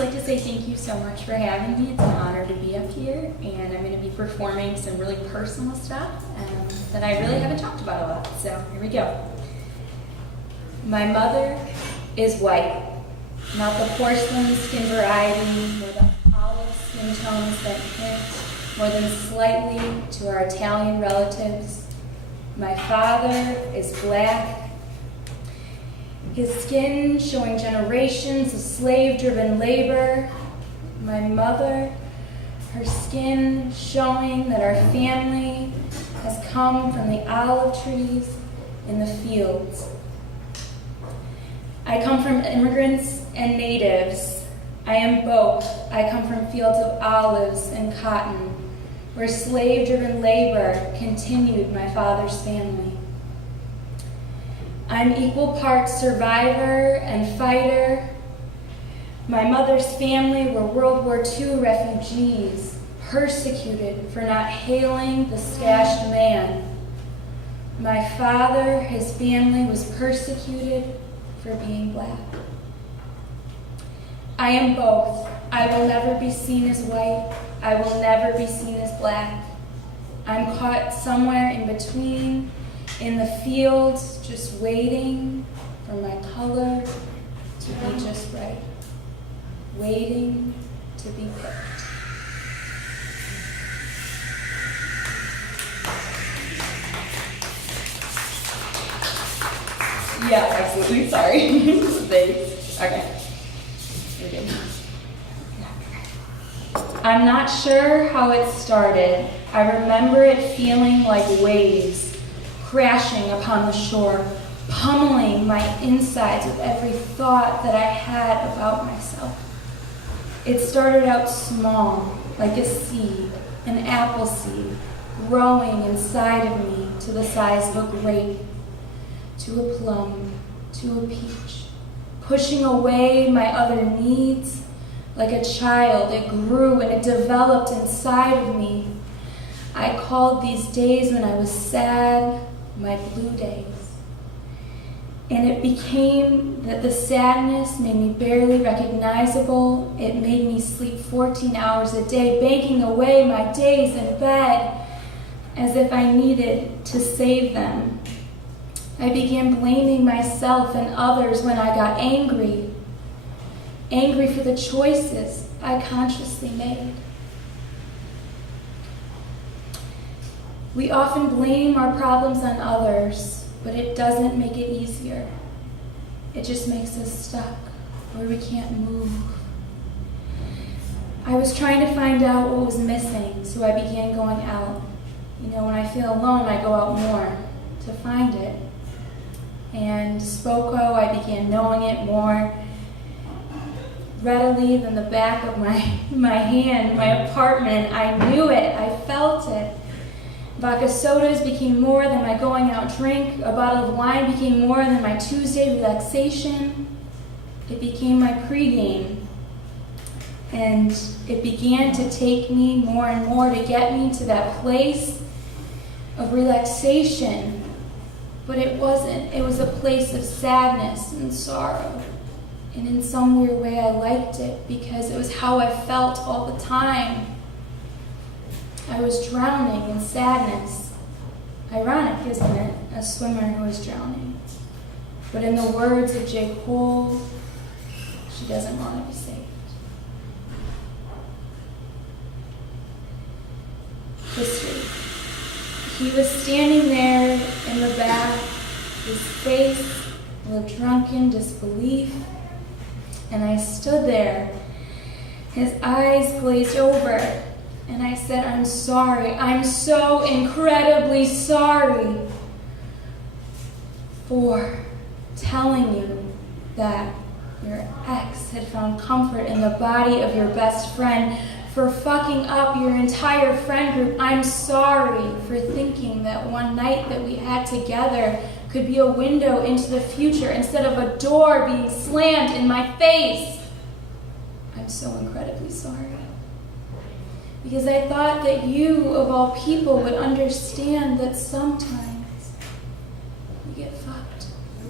like to say thank you so much for having me. It's an honor to be up here, and I'm going to be performing some really personal stuff that I really haven't talked about a lot. So here we go. My mother is white, not the porcelain skin variety, nor the olive skin tones that hint more than slightly to our Italian relatives. My father is black, his skin showing generations of slave-driven labor. My mother, her skin showing that our family has come from the olive trees in the fields. I come from immigrants and natives. I am both. I come from fields of olives and cotton, where slave-driven labor continued my father's family. I'm equal parts survivor and fighter. My mother's family were World War II refugees, persecuted for not hailing the stashed man. My father, his family, was persecuted for being black. I am both. I will never be seen as white. I will never be seen as black. I'm caught somewhere in between, in the fields, just waiting for my color to be just right. Waiting to be picked. Yeah, absolutely. Sorry. Thanks. Okay. You're good. I'm not sure how it started. I remember it feeling like waves crashing upon the shore, pummeling my insides with every thought that I had about myself. It started out small, like a seed, an apple seed, growing inside of me to the size of a grape, to a plum, to a peach, pushing away my other needs. Like a child, it grew and it developed inside of me. I called these days when I was sad my blue days. And it became that the sadness made me barely recognizable. It made me sleep 14 hours a day, banking away my days in bed as if I needed to save them. I began blaming myself and others when I got angry for the choices I consciously made. We often blame our problems on others, but it doesn't make it easier. It just makes us stuck where we can't move. I was trying to find out what was missing, so I began going out. When I feel alone, I go out more to find it. And Spoko, I began knowing it more readily than the back of my hand. My apartment, I knew it, I felt it. Vodka sodas became more than my going out drink. A bottle of wine became more than my Tuesday relaxation. It became my pregame. And it began to take me more and more to get me to that place of relaxation. But it wasn't. It was a place of sadness and sorrow. And in some weird way, I liked it because it was how I felt all the time. I was drowning in sadness. Ironic, isn't it? A swimmer who is drowning. But in the words of J. Cole, she doesn't want to be saved. History. He was standing there in the back, his face full of drunken disbelief. And I stood there, his eyes glazed over, and I said, I'm sorry. I'm so incredibly sorry for telling you that your ex had found comfort in the body of your best friend, for fucking up your entire friend group. I'm sorry for thinking that one night that we had together could be a window into the future instead of a door being slammed in my face. I'm so incredibly sorry. Because I thought that you, of all people, would understand that sometimes we get fucked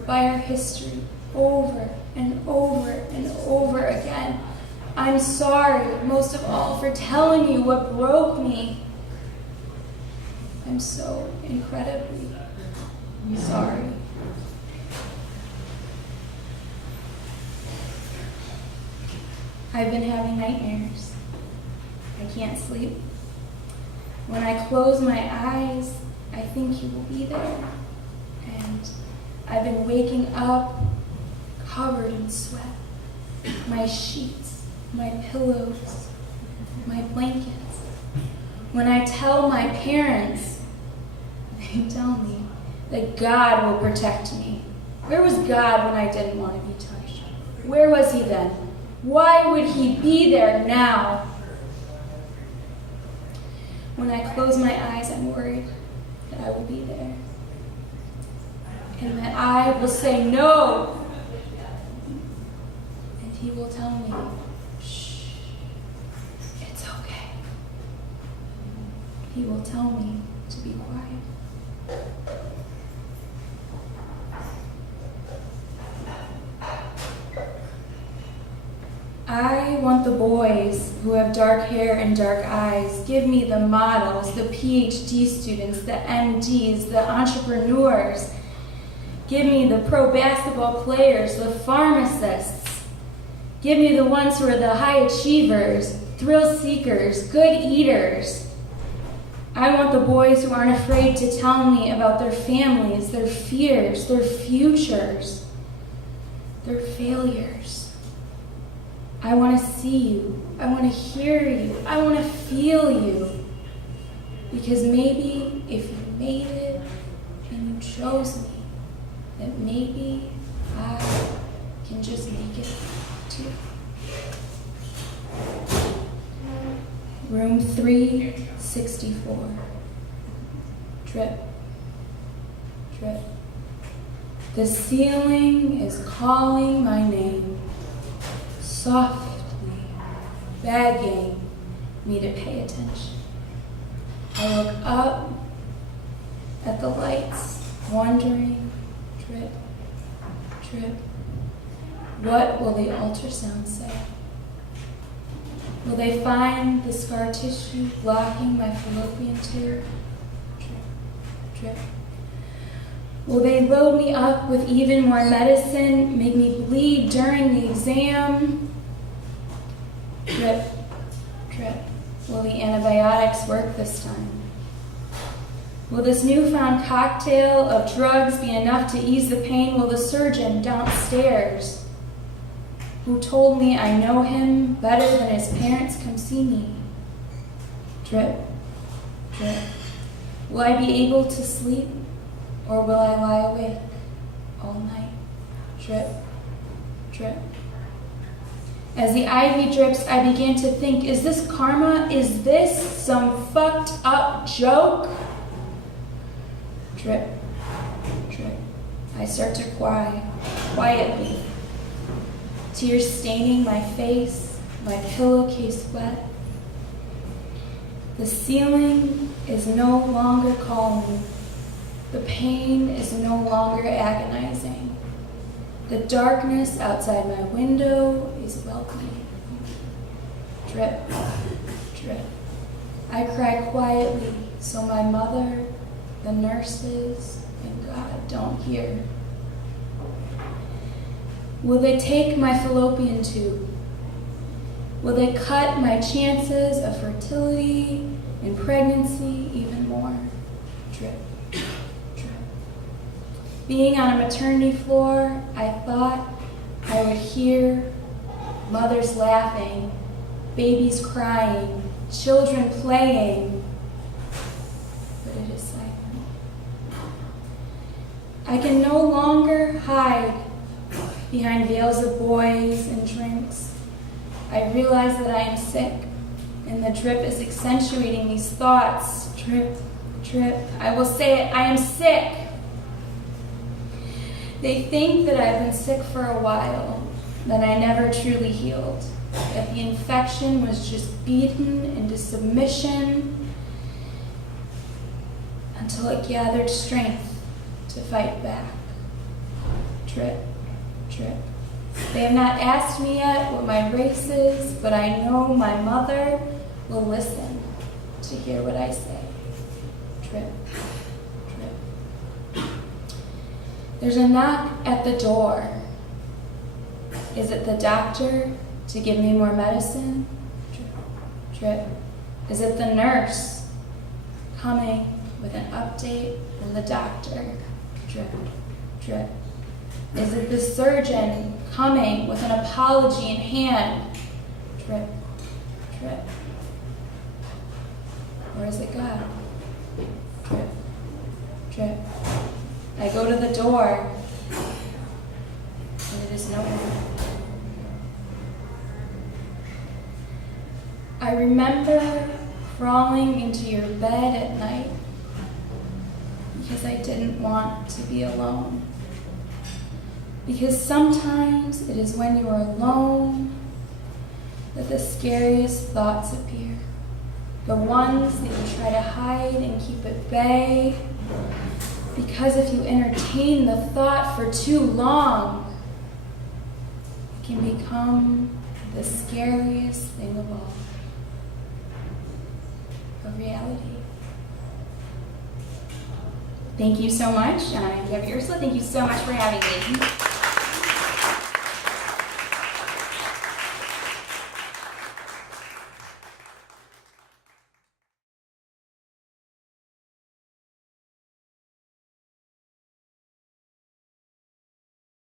by our history over and over and over again. I'm sorry, most of all, for telling you what broke me. I'm so incredibly sorry. I've been having nightmares. I can't sleep. When I close my eyes, I think you will be there. And I've been waking up covered in sweat. My sheets, my pillows, my blankets. When I tell my parents, they tell me that God will protect me. Where was God when I didn't want to be touched? Where was he then? Why would he be there now? When I close my eyes, I'm worried that I will be there. And that I will say no. And he will tell me, shh, it's okay. He will tell me to be quiet. I want the boys who have dark hair and dark eyes. Give me the models, the PhD students, the MDs, the entrepreneurs. Give me the pro basketball players, the pharmacists. Give me the ones who are the high achievers, thrill seekers, good eaters. I want the boys who aren't afraid to tell me about their families, their fears, their futures, their failures. I want to see you. I want to hear you. I want to feel you. Because maybe if you made it and you chose me, that maybe I can just make it too. Room 364. Drip, drip. The ceiling is calling my name. Softly begging me to pay attention. I look up at the lights, wondering, drip, drip. What will the ultrasound say? Will they find the scar tissue blocking my fallopian tube? Drip, drip. Will they load me up with even more medicine, make me bleed during the exam? Drip, drip. Will the antibiotics work this time? Will this newfound cocktail of drugs be enough to ease the pain? Will the surgeon downstairs, who told me I know him better than his parents, come see me? Drip, drip. Will I be able to sleep, or will I lie awake all night? Drip, drip. As the IV drips, I begin to think, is this karma? Is this some fucked up joke? Drip, drip. I start to cry quietly. Tears staining my face, my pillowcase wet. The ceiling is no longer calling. The pain is no longer agonizing. The darkness outside my window is welcoming. Drip, drip. I cry quietly so my mother, the nurses, and God don't hear. Will they take my fallopian tube? Will they cut my chances of fertility and pregnancy even more? Drip, drip. Being on a maternity floor, I thought I would hear mothers laughing, babies crying, children playing, but it is silent. I can no longer hide behind veils of boys and drinks. I realize that I am sick, and the drip is accentuating these thoughts. Drip, drip. I will say it, I am sick. They think that I've been sick for a while, that I never truly healed, that the infection was just beaten into submission until it gathered strength to fight back. Drip, drip. They have not asked me yet what my race is, but I know my mother will listen to hear what I say. Drip, drip. There's a knock at the door. Is it the doctor to give me more medicine? Drip, drip. Is it the nurse coming with an update from the doctor? Drip, drip. Is it the surgeon coming with an apology in hand? Drip, drip. Or is it God? Drip, drip. I go to the door, and it is no one. I remember crawling into your bed at night because I didn't want to be alone. Because sometimes it is when you are alone that the scariest thoughts appear. The ones that you try to hide and keep at bay. Because if you entertain the thought for too long, it can become the scariest thing of all. A reality. Thank you so much, Gabby Ursula. Thank you so much for having me.